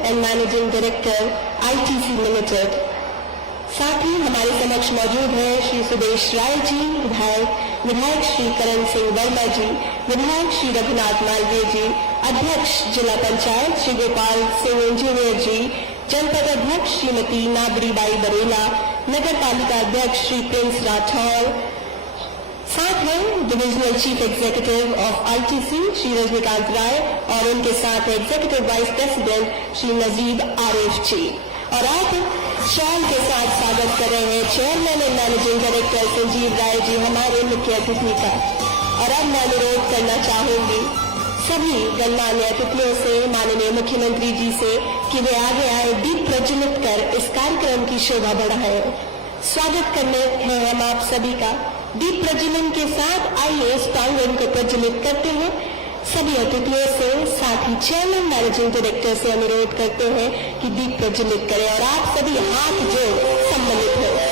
And managing director ITC limited. साथ ही हमारे समक्ष मौजूद हैं श्री सुदेश राय जी विधायक श्री करण सिंह वर्मा जी, विधायक श्री रघुनाथ मालवीय जी, अध्यक्ष जिला पंचायत श्री गोपाल सिंह इंजीनियर जी, जनपद अध्यक्ष श्रीमती नाबरी बाई बरेला, नगर पालिका अध्यक्ष श्री प्रिंस राठौर, साथ हैं divisional chief executive of ITC Shri Rajnikant Rai और उनके साथ executive vice president Shri Najeeb Arif ji. और आप शॉल के साथ स्वागत कर रहे हैं chairman and managing director Sanjeev Rai ji, हमारे मुख्य अतिथि का। और अब मैं अनुरोध करना चाहूंगी सभी गणमान्य अतिथियों से, माननीय मुख्यमंत्री जी से, कि वे आगे आए, दीप प्रज्वलित कर इस कार्यक्रम की शोभा बढ़ाएं। स्वागत करने हैं हम आप सभी का। दीप प्रज्वलन के साथ आइए इस प्रांगण को प्रज्वलित करते हैं। सभी अतिथियों से, साथ ही चेयरमैन मैनेजिंग डायरेक्टर से अनुरोध करते हैं कि दीप प्रज्वलित करें और आप सभी हाथ जोड़ सम्मिलित हो।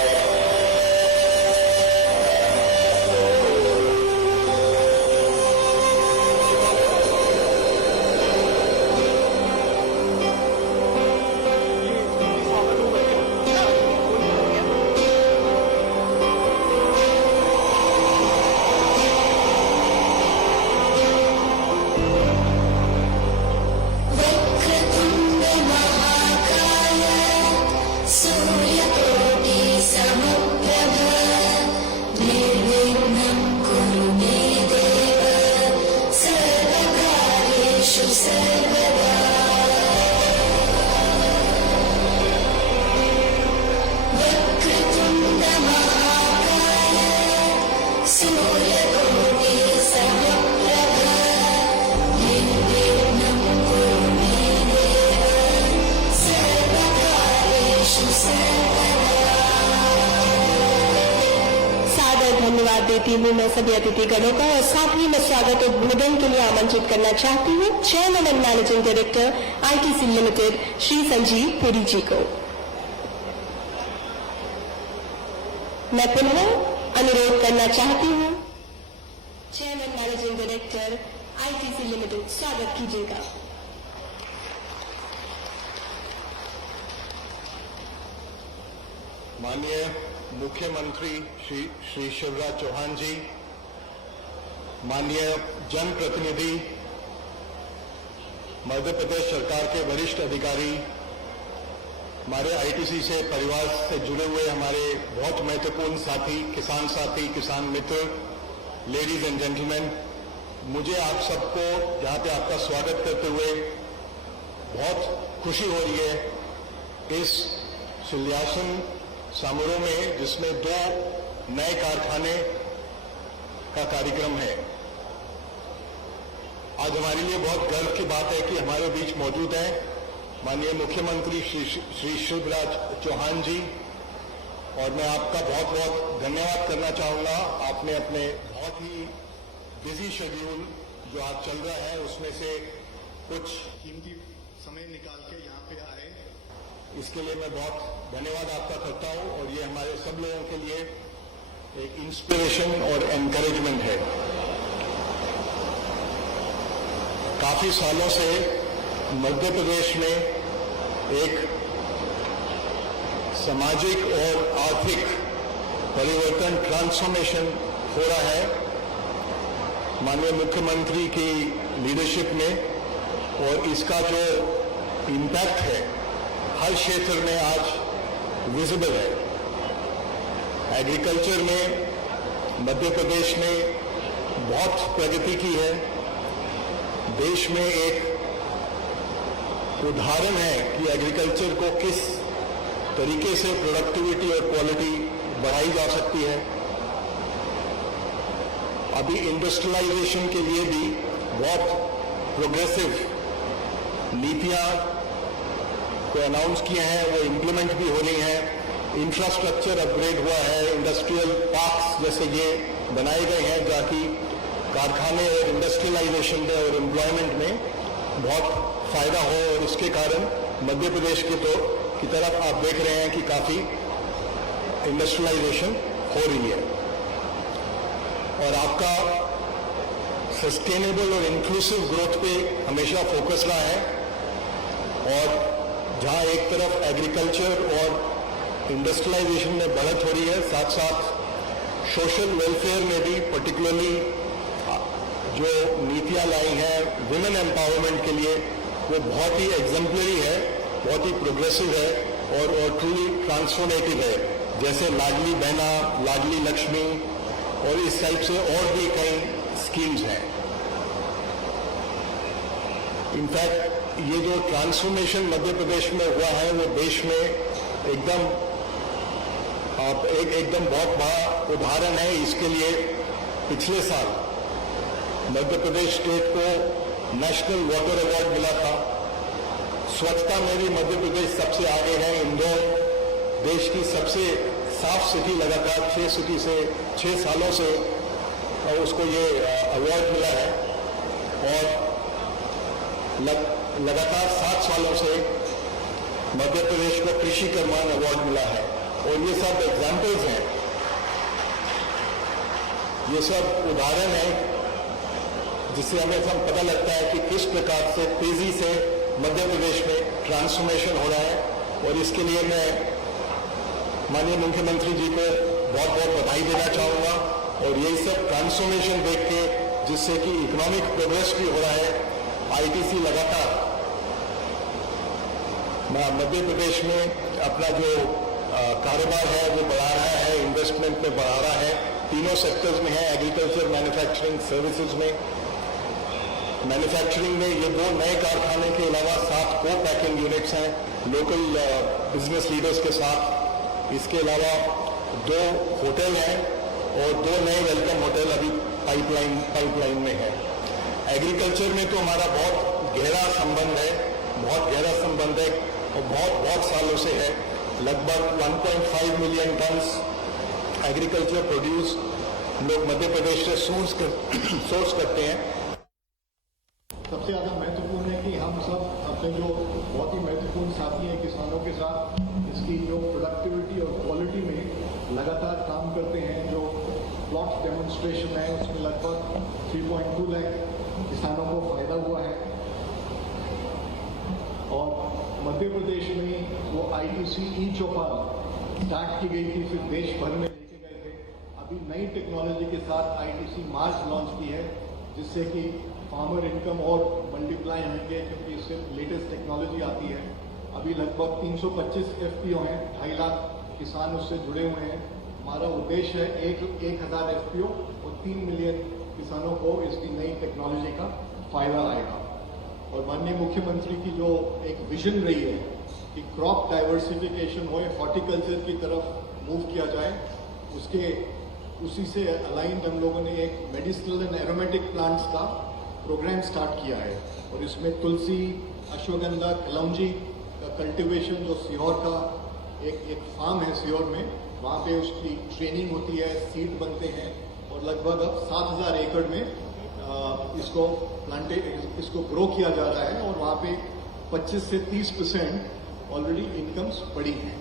धन्यवाद देती हूँ मैं सभी अतिथिगणों का और साथ ही मैं स्वागत उद्बोधन के लिए आमंत्रित करना चाहती हूँ chairman and managing director ITC limited Shri Sanjeev Puri ji को। मैं पुनः अनुरोध करना चाहती हूँ chairman managing director ITC limited, स्वागत कीजिएगा। माननीय मुख्यमंत्री श्री शिवराज चौहान जी, माननीय जनप्रतिनिधि, मध्य प्रदेश सरकार के वरिष्ठ अधिकारी, हमारे आईटीसी से परिवार से जुड़े हुए हमारे बहुत महत्वपूर्ण साथी, किसान मित्र, लेडीज एंड जेंटलमैन, मुझे आप सबको यहाँ पे आपका स्वागत करते हुए बहुत खुशी हो रही है। इस शिलान्यासन समारोह में जिसमें 2 नए कारखाने का कार्यक्रम है, आज हमारे लिए बहुत गर्व की बात है कि हमारे बीच मौजूद हैं माननीय मुख्यमंत्री श्री शिवराज चौहान जी, और मैं आपका बहुत बहुत धन्यवाद करना चाहूंगा। आपने अपने बहुत ही बिजी शेड्यूल जो आज चल रहा है उसमें से कुछ कीमती समय निकाल के यहाँ पे आए, इसके लिए मैं बहुत धन्यवाद आपका करता हूं। और ये हमारे सब लोगों के लिए एक इंस्पिरेशन और एनकरेजमेंट है। काफी सालों से मध्य प्रदेश में एक सामाजिक और आर्थिक परिवर्तन, ट्रांसफॉर्मेशन हो रहा है माननीय मुख्यमंत्री की लीडरशिप में, और इसका जो इम्पैक्ट है हर क्षेत्र में आज विजिबल है। एग्रीकल्चर में मध्य प्रदेश ने बहुत प्रगति की है। देश में एक उदाहरण है कि एग्रीकल्चर को किस तरीके से प्रोडक्टिविटी और क्वालिटी बढ़ाई जा सकती है। अभी इंडस्ट्रियलाइजेशन के लिए भी बहुत प्रोग्रेसिव नीतियां को अनाउंस किए हैं, वो इम्प्लीमेंट भी हो रही हैं। इंफ्रास्ट्रक्चर अपग्रेड हुआ है, इंडस्ट्रियल पार्क्स जैसे ये बनाए गए हैं ताकि कारखाने और इंडस्ट्रियलाइजेशन में और एम्प्लॉयमेंट में बहुत फायदा हो, और इसके कारण मध्य प्रदेश की तरफ आप देख रहे हैं कि काफी इंडस्ट्रियलाइजेशन हो रही है। और आपका सस्टेनेबल और इंक्लूसिव ग्रोथ पे हमेशा फोकस रहा है, और जहां एक तरफ एग्रीकल्चर और इंडस्ट्रियलाइजेशन में बढ़त हो रही है, साथ साथ सोशल वेलफेयर में भी पर्टिकुलरली जो नीतियां लाई हैं वुमेन एम्पावरमेंट के लिए, वो बहुत ही एग्जाम्पलरी है, बहुत ही प्रोग्रेसिव है और ट्रूली ट्रांसफॉर्मेटिव है। जैसे लाडली बहना, लाडली लक्ष्मी और इस टाइप से और भी कई स्कीम्स हैं। इनफैक्ट ये जो ट्रांसफॉर्मेशन मध्य प्रदेश में हुआ है वो देश में एकदम बहुत बड़ा उदाहरण है। इसके लिए पिछले साल मध्य प्रदेश स्टेट को नेशनल वाटर अवार्ड मिला था। स्वच्छता में भी मध्य प्रदेश सबसे आगे है। इंदौर देश की सबसे साफ सिटी लगातार 6 सालों से उसको ये अवार्ड मिला है और लगातार 7 सालों से मध्य प्रदेश को कृषि कर्मण अवार्ड मिला है। और ये सब एग्जाम्पल्स हैं, ये सब उदाहरण है जिससे हमें सब पता लगता है कि किस प्रकार से तेजी से मध्य प्रदेश में ट्रांसफॉर्मेशन हो रहा है। और इसके लिए मैं माननीय मुख्यमंत्री जी को बहुत बहुत बधाई देना चाहूँगा। और यही सब ट्रांसफॉर्मेशन देख के जिससे कि इकोनॉमिक प्रोग्रेस भी हो रहा है, आईटीसी लगातार मध्य प्रदेश में अपना जो कारोबार है वो बढ़ा रहा है, इन्वेस्टमेंट में बढ़ा रहा है। तीनों सेक्टर्स में है, एग्रीकल्चर, मैन्युफैक्चरिंग, सर्विसेज में। मैन्युफैक्चरिंग में ये 2 नए कारखाने के अलावा 7 को पैकिंग यूनिट्स हैं लोकल बिजनेस लीडर्स के साथ। इसके अलावा 2 होटल हैं और 2 नए वेलकम होटल अभी पाइपलाइन में है। एग्रीकल्चर में तो हमारा बहुत गहरा संबंध है, और बहुत सालों से है। लगभग 1.5 मिलियन टन्स एग्रीकल्चर प्रोड्यूस लोग मध्य प्रदेश से सोर्स करते हैं। सबसे ज़्यादा महत्वपूर्ण है कि हम सब अपने जो बहुत ही महत्वपूर्ण साथी हैं किसानों के साथ इसकी जो प्रोडक्टिविटी और क्वालिटी में लगातार काम करते हैं। जो प्लॉट डेमोन्स्ट्रेशन है उसमें लगभग 3.2 लाख किसानों को फायदा हुआ है। और मध्य प्रदेश में वो आईटीसी ई-चौपाल स्टार्ट की गई थी, फिर देश भर में लेके गए थे। अभी नई टेक्नोलॉजी के साथ आईटीसी मार्च लॉन्च की है, जिससे कि फार्मर इनकम और मल्टीप्लाई होंगे, क्योंकि इससे लेटेस्ट टेक्नोलॉजी आती है। अभी लगभग 325 एफपीओ हैं, 2.5 लाख किसान उससे जुड़े हुए हैं। हमारा उद्देश्य है 1,000 एफपीओ और 3 मिलियन किसानों को इसकी नई टेक्नोलॉजी का फायदा आएगा। और माननीय मुख्यमंत्री की जो एक विजन रही है कि क्रॉप डाइवर्सिफिकेशन हो, हॉर्टिकल्चर की तरफ मूव किया जाए, उसी से अलाइंड हम लोगों ने एक मेडिसिनल एंड एरोमेटिक प्लांट्स का प्रोग्राम स्टार्ट किया है। और इसमें तुलसी, अश्वगंधा, कलौंजी का कल्टीवेशन, जो सीहोर का एक फार्म है सीहोर में, वहाँ पे उसकी ट्रेनिंग होती है, सीड बनते हैं और लगभग अब 7,000 एकड़ में इसको ग्रो किया जा रहा है। और वहाँ पे 25 से 30% ऑलरेडी इनकम्स बढ़ी हैं।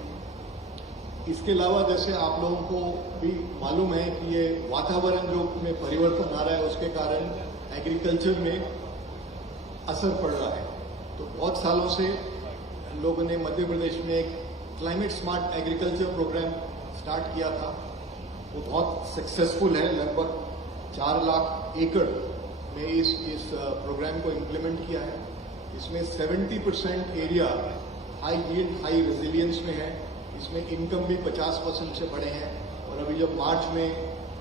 इसके अलावा जैसे आप लोगों को भी मालूम है कि ये वातावरण जो में परिवर्तन आ रहा है उसके कारण एग्रीकल्चर में असर पड़ रहा है। तो बहुत सालों से लोगों ने मध्य प्रदेश में एक climate smart agriculture programme start किया था, वो बहुत सक्सेसफुल है। लगभग 4 लाख एकड़ में इस प्रोग्राम को इम्प्लीमेंट किया है। इसमें 70% area high yield, high resilience में है। इसमें इनकम भी 50% से बढ़े हैं। और अभी जब मार्च में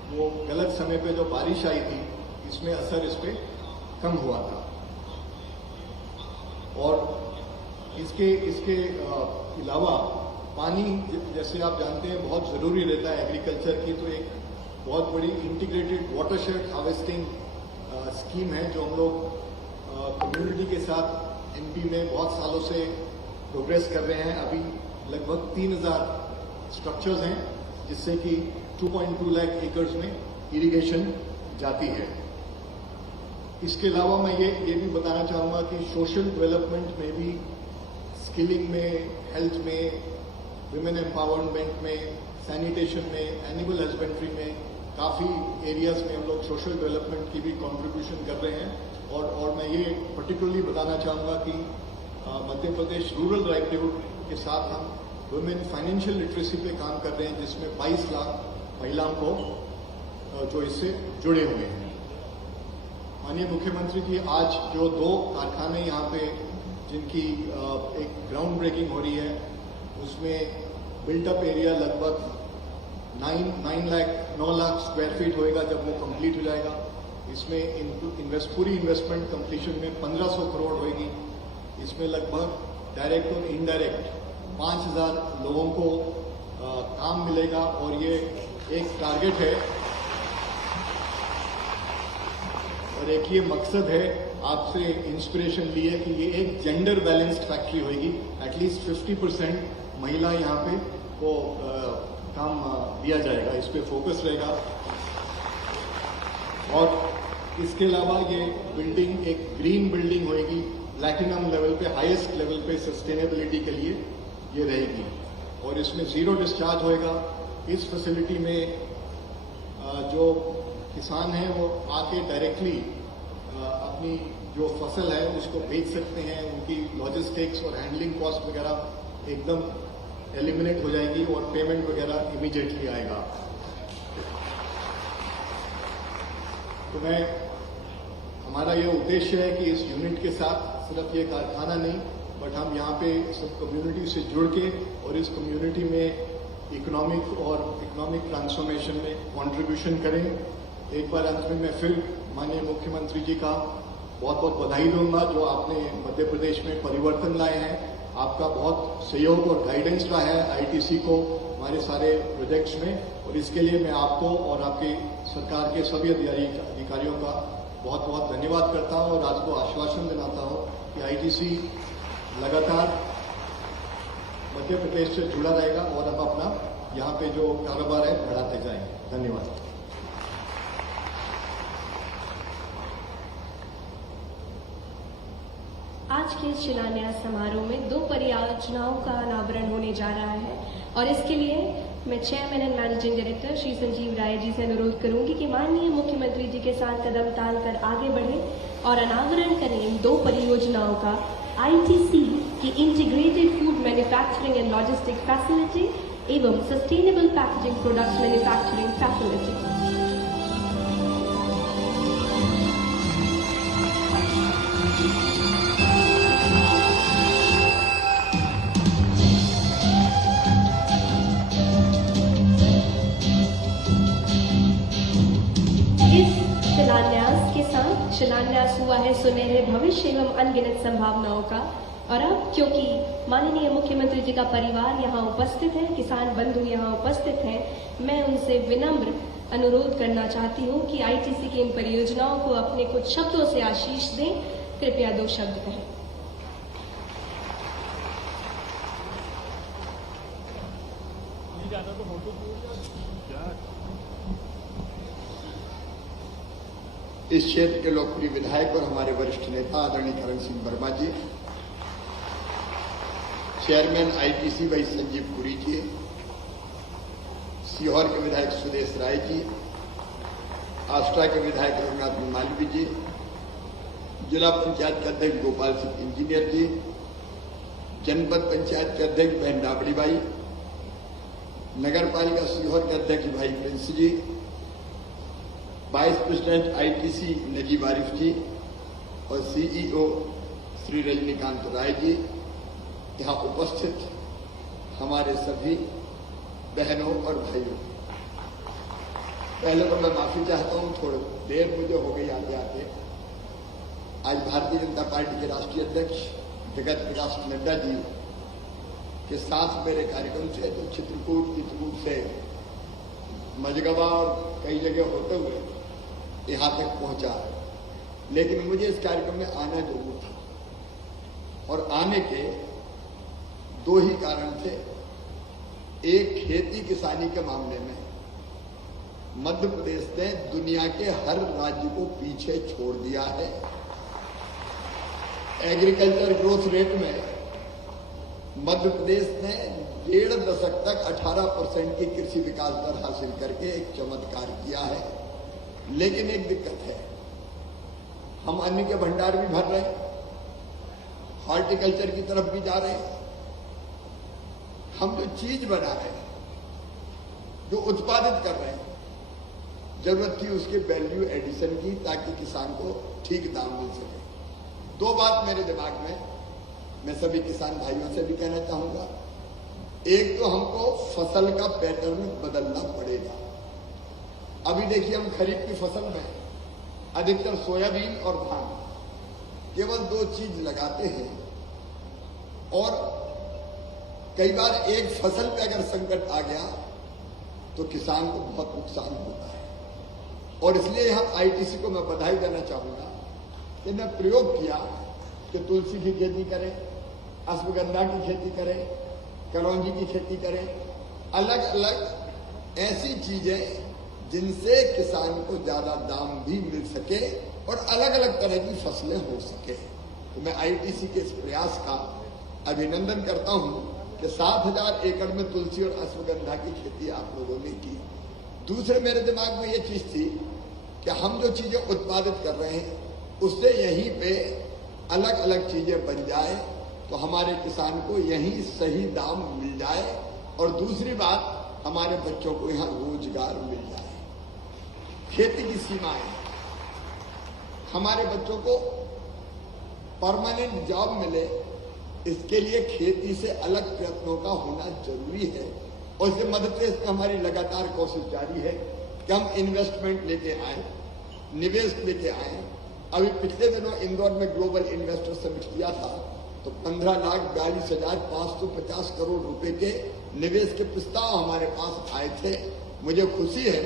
वो गलत समय पे जो बारिश आई थी, इसमें असर इस पे कम हुआ था। और इसके अलावा पानी, जैसे आप जानते हैं, बहुत ज़रूरी रहता है एग्रीकल्चर की। तो एक बहुत बड़ी इंटीग्रेटेड वाटरशेड हार्वेस्टिंग स्कीम है जो हम लोग कम्युनिटी के साथ एमपी में बहुत सालों से प्रोग्रेस कर रहे हैं। अभी लगभग 3,000 स्ट्रक्चर्स हैं, जिससे कि 2.2 लाख एकर्स में इरिगेशन जाती है। इसके अलावा मैं ये भी बताना चाहूँगा कि सोशल डेवलपमेंट में भी, स्किलिंग में, हेल्थ में, विमेन एम्पावरमेंट में, सैनिटेशन में, एनिमल हस्बेंड्री में, काफ़ी एरियाज में हम लोग सोशल डेवलपमेंट की भी कंट्रीब्यूशन कर रहे हैं। और मैं ये पर्टिकुलरली बताना चाहूँगा कि मध्य प्रदेश रूरल लाइवलीहुड के साथ हम वुमेन फाइनेंशियल लिटरेसी पे काम कर रहे हैं, जिसमें 22 लाख महिलाओं को जो इससे जुड़े हुए हैं। माननीय मुख्यमंत्री जी, आज जो 2 कारखाने यहाँ पे जिनकी एक ग्राउंड ब्रेकिंग हो रही है, उसमें बिल्टअप एरिया लगभग 9 लाख स्क्वायर फीट होएगा जब वो कंप्लीट हो जाएगा। इसमें पूरी इन्वेस्टमेंट कंप्लीशन में 1500 करोड़ होएगी। इसमें लगभग डायरेक्ट और इनडायरेक्ट 5000 लोगों को काम मिलेगा और ये एक टारगेट है और एक ये मकसद है, आपसे इंस्पिरेशन लिए कि ये एक जेंडर बैलेंस्ड फैक्ट्री होगी। एटलीस्ट 50% महिला यहाँ पे को काम दिया जाएगा, इस पे फोकस रहेगा। और इसके अलावा ये बिल्डिंग एक ग्रीन बिल्डिंग होगी, प्लैटिनम लेवल पे, हाईएस्ट लेवल पे सस्टेनेबिलिटी के लिए ये रहेगी और इसमें 0 डिस्चार्ज होएगा। इस फैसिलिटी में जो किसान हैं वो आके डायरेक्टली अपनी जो फसल है उसको बेच सकते हैं। उनकी लॉजिस्टिक्स और हैंडलिंग कॉस्ट वगैरह एकदम एलिमिनेट हो जाएगी और पेमेंट वगैरह इमीडिएटली आएगा। तो हमारा ये उद्देश्य है कि इस यूनिट के साथ सिर्फ ये कारखाना नहीं, बट हम यहाँ पे सब कम्युनिटी से जुड़ के और इस कम्युनिटी में इकोनॉमिक ट्रांसफॉर्मेशन में कंट्रीब्यूशन करें। एक बार अंत में मैं फिर माननीय मुख्यमंत्री जी का बहुत बहुत बधाई दूंगा, जो आपने मध्य प्रदेश में परिवर्तन लाए हैं। आपका बहुत सहयोग और गाइडेंस रहा है आईटीसी को हमारे सारे प्रोजेक्ट्स में, और इसके लिए मैं आपको और आपकी सरकार के सभी अधिकारियों का बहुत बहुत धन्यवाद करता हूं और आज को आश्वासन दिलाता हूं कि आईटीसी लगातार मध्य प्रदेश से जुड़ा रहेगा और हम अपना यहाँ पे जो कारोबार है बढ़ाते जाएंगे। धन्यवाद। आज के शिलान्यास समारोह में 2 परियोजनाओं का अनावरण होने जा रहा है और इसके लिए मैं chairman and managing director Shri Sanjeev Rai ji से अनुरोध करूंगी कि माननीय मुख्यमंत्री जी के साथ कदम ताल कर आगे बढ़ें और अनावरण करें इन 2 परियोजनाओं का। आईटीसी की integrated food manufacturing and logistic facility एवं sustainable packaging products manufacturing facility. शिलान्यास के साथ शिलान्यास हुआ है सुनहरे भविष्य एवं अनगिनत संभावनाओं का। और अब क्योंकि माननीय मुख्यमंत्री जी का परिवार यहाँ उपस्थित है, किसान बंधु यहाँ उपस्थित हैं, मैं उनसे विनम्र अनुरोध करना चाहती हूँ कि आईटीसी की इन परियोजनाओं को अपने कुछ शब्दों से आशीष दें। कृपया 2 शब्द कहें। इस क्षेत्र के लोकप्रिय विधायक और हमारे वरिष्ठ नेता आदरणीय करण सिंह वर्मा जी, चेयरमैन आईटीसी भाई संजीव पुरी जी, सीहोर के विधायक सुदेश राय जी, आष्टा के विधायक रघुनाथ मालवी जी, जिला पंचायत के अध्यक्ष गोपाल सिंह इंजीनियर जी, जनपद पंचायत के अध्यक्ष बहन डाबड़ी बाई, नगर पालिका सीहोर के अध्यक्ष भाई Prince ji, vice president ITC Najeeb Arif ji और सीईओ श्री रजनीकांत राय जी, यहाँ उपस्थित हमारे सभी बहनों और भाइयों, पहले तो मैं माफी चाहता हूँ, थोड़ी देर मुझे हो गई आते आते। आज भारतीय जनता पार्टी के राष्ट्रीय अध्यक्ष जगत प्रकाश नड्डा जी के साथ मेरे कार्यक्रम से तो चित्रकूट से मजगवा और कई जगह होते हुए यहां तक पहुंचा, लेकिन मुझे इस कार्यक्रम में आना जरूर था और आने के 2 ही कारण थे। एक, खेती किसानी के मामले में मध्य प्रदेश ने दुनिया के हर राज्य को पीछे छोड़ दिया है। एग्रीकल्चर ग्रोथ रेट में मध्य प्रदेश ने 1.5 दशक तक 18% की कृषि विकास दर हासिल करके एक चमत्कार किया है। लेकिन एक दिक्कत है, हम अन्न के भंडार भी भर रहे हैं, हॉर्टिकल्चर की तरफ भी जा रहे हैं। हम जो चीज बना रहे हैं, जो उत्पादित कर रहे हैं, जरूरत थी उसके वैल्यू एडिशन की, ताकि किसान को ठीक दाम मिल सके। दो बात मेरे दिमाग में मैं सभी किसान भाइयों से भी कहना चाहूंगा। एक तो हमको फसल का पैटर्न बदलना पड़ेगा। अभी देखिए, हम खरीफ की फसल में अधिकतर सोयाबीन और धान केवल दो चीज लगाते हैं, और कई बार एक फसल पे अगर संकट आ गया तो किसान को बहुत नुकसान होता है। और इसलिए हम आईटीसी को मैं बधाई देना चाहूंगा कि ने प्रयोग किया कि तुलसी की खेती करें, अश्वगंधा की खेती करें, कलौंजी की खेती करें, अलग अलग ऐसी चीजें जिनसे किसान को ज्यादा दाम भी मिल सके और अलग अलग तरह की फसलें हो सके। तो मैं आईटीसी के इस प्रयास का अभिनंदन करता हूं कि 7,000 एकड़ में तुलसी और अश्वगंधा की खेती आप लोगों ने की। दूसरे मेरे दिमाग में ये चीज थी कि हम जो चीजें उत्पादित कर रहे हैं उससे यहीं पे अलग अलग चीजें बन जाए तो हमारे किसान को यहीं सही दाम मिल जाए, और दूसरी बात, हमारे बच्चों को यहाँ रोजगार मिल जाए। खेती की सीमाएं, हमारे बच्चों को परमानेंट जॉब मिले, इसके लिए खेती से अलग प्रयत्नों का होना जरूरी है। और इसके मध्य प्रदेश में हमारी लगातार कोशिश जारी है कि हम इन्वेस्टमेंट लेके आए, निवेश लेके आए। अभी पिछले दिनों इंदौर में ग्लोबल इन्वेस्टर समिट किया था, तो 15,42,550 करोड़ रुपए के निवेश के प्रस्ताव हमारे पास आए थे। मुझे खुशी है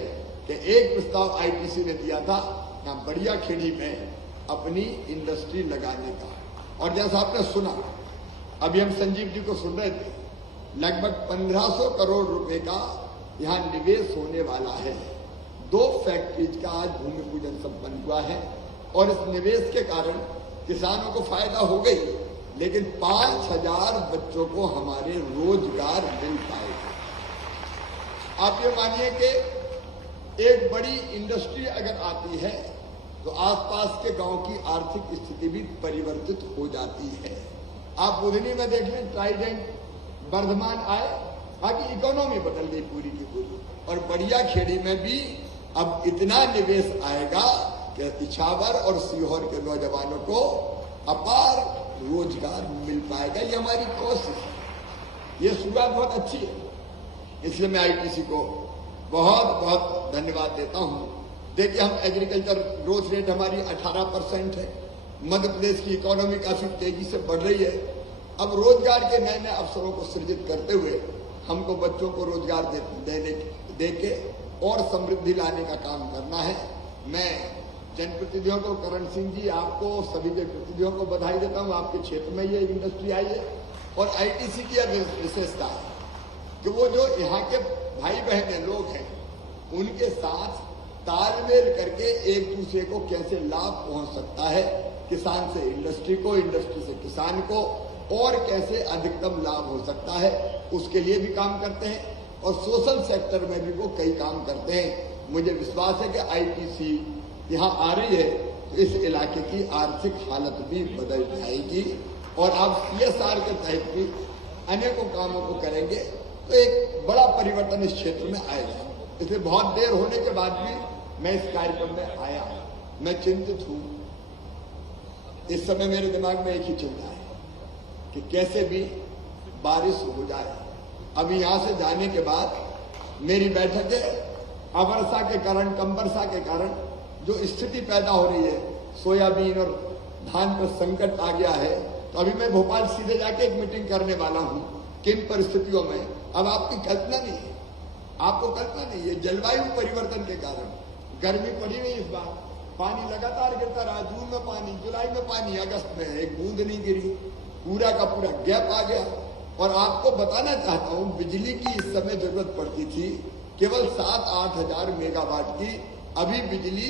कि एक प्रस्ताव आईटीसी ने दिया था यहाँ बढ़िया खेड़ी में अपनी इंडस्ट्री लगाने का। और जैसा आपने सुना, अभी हम संजीव जी को सुन रहे थे, लगभग 1,500 करोड़ रुपए का यहाँ निवेश होने वाला है। 2 फैक्ट्रीज का आज भूमि पूजन संपन्न हुआ है, और इस निवेश के कारण किसानों को फायदा हो गई, लेकिन 5,000 बच्चों को हमारे रोजगार मिल पाएगा। आप ये मानिए कि एक बड़ी इंडस्ट्री अगर आती है तो आसपास के गांव की आर्थिक स्थिति भी परिवर्तित हो जाती है। आप बुधनी में देख लें, ट्राइडेंट वर्धमान आए, बाकी इकोनॉमी बदल गई पूरी की पूरी। और बढ़िया खेड़ी में भी अब इतना निवेश आएगा कि इछावर और सीहोर के नौजवानों को अपार रोजगार मिल पाएगा। ये हमारी कोशिश है, ये शुरुआत बहुत अच्छी है। इसलिए मैं आईटीसी को बहुत बहुत धन्यवाद देता हूं। देखिए, हम एग्रीकल्चर ग्रोथ रेट हमारी 18% है। मध्य प्रदेश की इकोनॉमी काफी तेजी से बढ़ रही है। अब रोजगार के नए नए अवसरों को सृजित करते हुए हमको बच्चों को रोजगार देके और समृद्धि लाने का काम करना है। मैं जनप्रतिनिधियों को, करण सिंह जी, आपको, सभी जनप्रतिनिधियों को बधाई देता हूं। आपके क्षेत्र में ये इंडस्ट्री आई है, और आईटीसी की विशेषता है कि वो जो यहाँ के भाई बहन लोग हैं उनके साथ तालमेल करके एक दूसरे को कैसे लाभ पहुंच सकता है, किसान से इंडस्ट्री को, इंडस्ट्री से किसान को, और कैसे अधिकतम लाभ हो सकता है, उसके लिए भी काम करते हैं। और सोशल सेक्टर में भी वो कई काम करते हैं। मुझे विश्वास है कि आईटीसी यहाँ आ रही है तो इस इलाके की आर्थिक हालत भी बदल जाएगी, और आप सीएसआर के तहत भी अनेकों कामों को करेंगे तो एक बड़ा परिवर्तन इस क्षेत्र में आएगा। इसलिए बहुत देर होने के बाद भी मैं इस कार्यक्रम में आया। मैं चिंतित हूं। इस समय मेरे दिमाग में एक ही चिंता है कि कैसे भी बारिश हो जाए। अभी यहां से जाने के बाद मेरी बैठकें अवर्षा के कारण, कम वर्षा के कारण जो स्थिति पैदा हो रही है, सोयाबीन और धान पर संकट आ गया है, तो अभी मैं भोपाल सीधे जाके एक मीटिंग करने वाला हूं। किन परिस्थितियों में, अब आपकी कल्पना नहीं है, आपको कल्पना नहीं है। जलवायु परिवर्तन के कारण गर्मी पड़ी नहीं इस बार, पानी लगातार गिरता रहा। जून में पानी, जुलाई में पानी, अगस्त में एक बूंद नहीं गिरी, पूरा का पूरा गैप आ गया। और आपको बताना चाहता हूं, बिजली की इस समय जरूरत पड़ती थी केवल 7-8 हजार मेगावाट की, अभी बिजली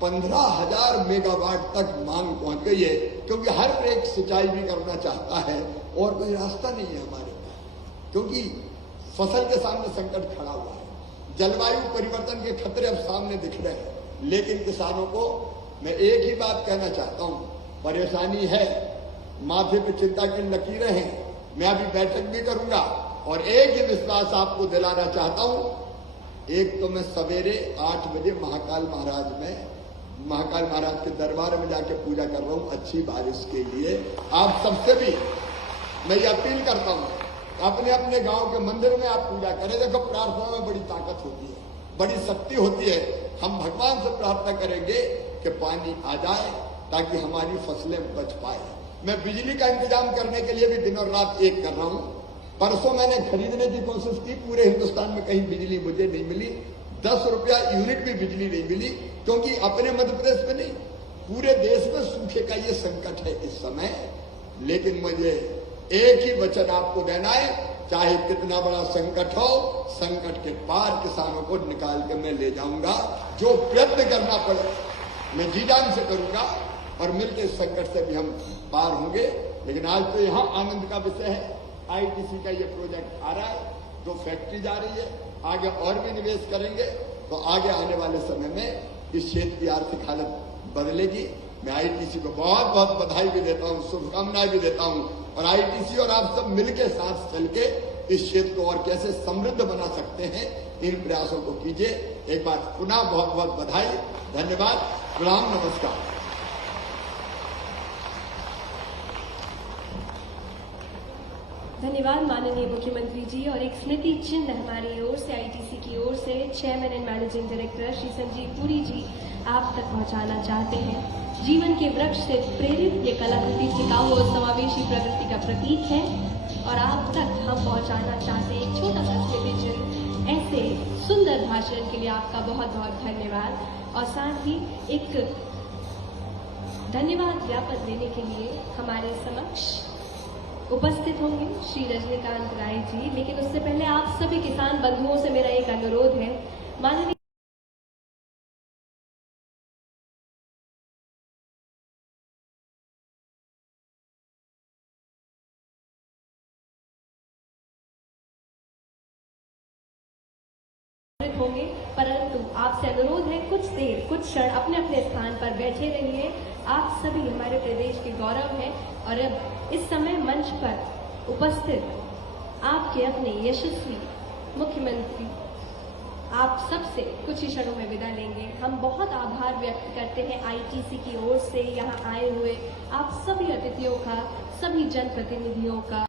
15,000 मेगावाट तक मांग पहुंच गई है, क्योंकि हर एक सिंचाई भी करना चाहता है और कोई रास्ता नहीं है हमारे पास, क्योंकि फसल के सामने संकट खड़ा हुआ है। जलवायु परिवर्तन के खतरे अब सामने दिख रहे हैं, लेकिन किसानों को मैं एक ही बात कहना चाहता हूं, परेशानी है माथे पे चिंता की लकीरें हैं। मैं अभी बैठक भी करूंगा और एक ही विश्वास आपको दिलाना चाहता हूं। एक तो मैं सवेरे 8 बजे महाकाल महाराज के दरबार में जाके पूजा कर रहा हूं अच्छी बारिश के लिए। आप सबसे भी मैं ये अपील करता हूं, अपने अपने गांव के मंदिर में आप पूजा करें। देखो, प्रार्थना में बड़ी ताकत होती है, बड़ी शक्ति होती है। हम भगवान से प्रार्थना करेंगे कि पानी आ जाए ताकि हमारी फसलें बच पाए। मैं बिजली का इंतजाम करने के लिए भी दिन और रात एक कर रहा हूं। परसों मैंने खरीदने की कोशिश की, पूरे हिंदुस्तान में कहीं बिजली मुझे नहीं मिली। 10 रुपया यूनिट भी बिजली नहीं मिली, क्योंकि अपने मध्य प्रदेश में नहीं, पूरे देश में सूखे का ये संकट है इस समय। लेकिन मुझे एक ही वचन आपको देना है, चाहे कितना बड़ा संकट हो, संकट के पार किसानों को निकाल के मैं ले जाऊंगा। जो प्रयत्न करना पड़े मैं जी जान से करूंगा और मिलकर इस संकट से भी हम पार होंगे। लेकिन आज तो यहाँ आनंद का विषय है, आईटीसी का ये प्रोजेक्ट आ रहा है, 2 फैक्ट्री जा रही है, आगे और भी निवेश करेंगे तो आगे आने वाले समय में इस क्षेत्र की आर्थिक हालत बदलेगी। मैं आईटीसी को बहुत बहुत बधाई भी देता हूँ, शुभकामनाएं भी देता हूँ। और आईटीसी और आप सब मिलकर साथ चल के इस क्षेत्र को और कैसे समृद्ध बना सकते हैं, इन प्रयासों को कीजिए। एक बार पुनः बहुत बहुत बधाई, धन्यवाद, प्रणाम, नमस्कार। धन्यवाद माननीय मुख्यमंत्री जी। और एक स्मृति चिन्ह हमारी ओर से, आईटीसी की ओर से chairman and managing director Shri Sanjeev Puri ji आप तक पहुंचाना चाहते हैं। जीवन के वृक्ष से प्रेरित ये कलाकृति टिकाऊ और समावेशी प्रगति का प्रतीक है और आप तक हम पहुंचाना चाहते हैं एक छोटा सा स्मृति चिन्ह। ऐसे सुंदर भाषण के लिए आपका बहुत बहुत धन्यवाद। और साथ ही एक धन्यवाद ज्ञापन देने के लिए हमारे समक्ष उपस्थित होंगे श्री रजनीकांत राय जी। लेकिन उससे पहले आप सभी किसान बंधुओं से मेरा एक अनुरोध है, माननीय होंगे, परंतु आपसे अनुरोध है कुछ देर कुछ क्षण अपने अपने स्थान पर बैठे रहिए। आप सभी हमारे प्रदेश के गौरव हैं और अब इस समय मंच पर उपस्थित आपके अपने यशस्वी मुख्यमंत्री आप सबसे कुछ ही क्षणों में विदा लेंगे। हम बहुत आभार व्यक्त करते हैं आईटीसी की ओर से यहाँ आए हुए आप सभी अतिथियों का, सभी जनप्रतिनिधियों का।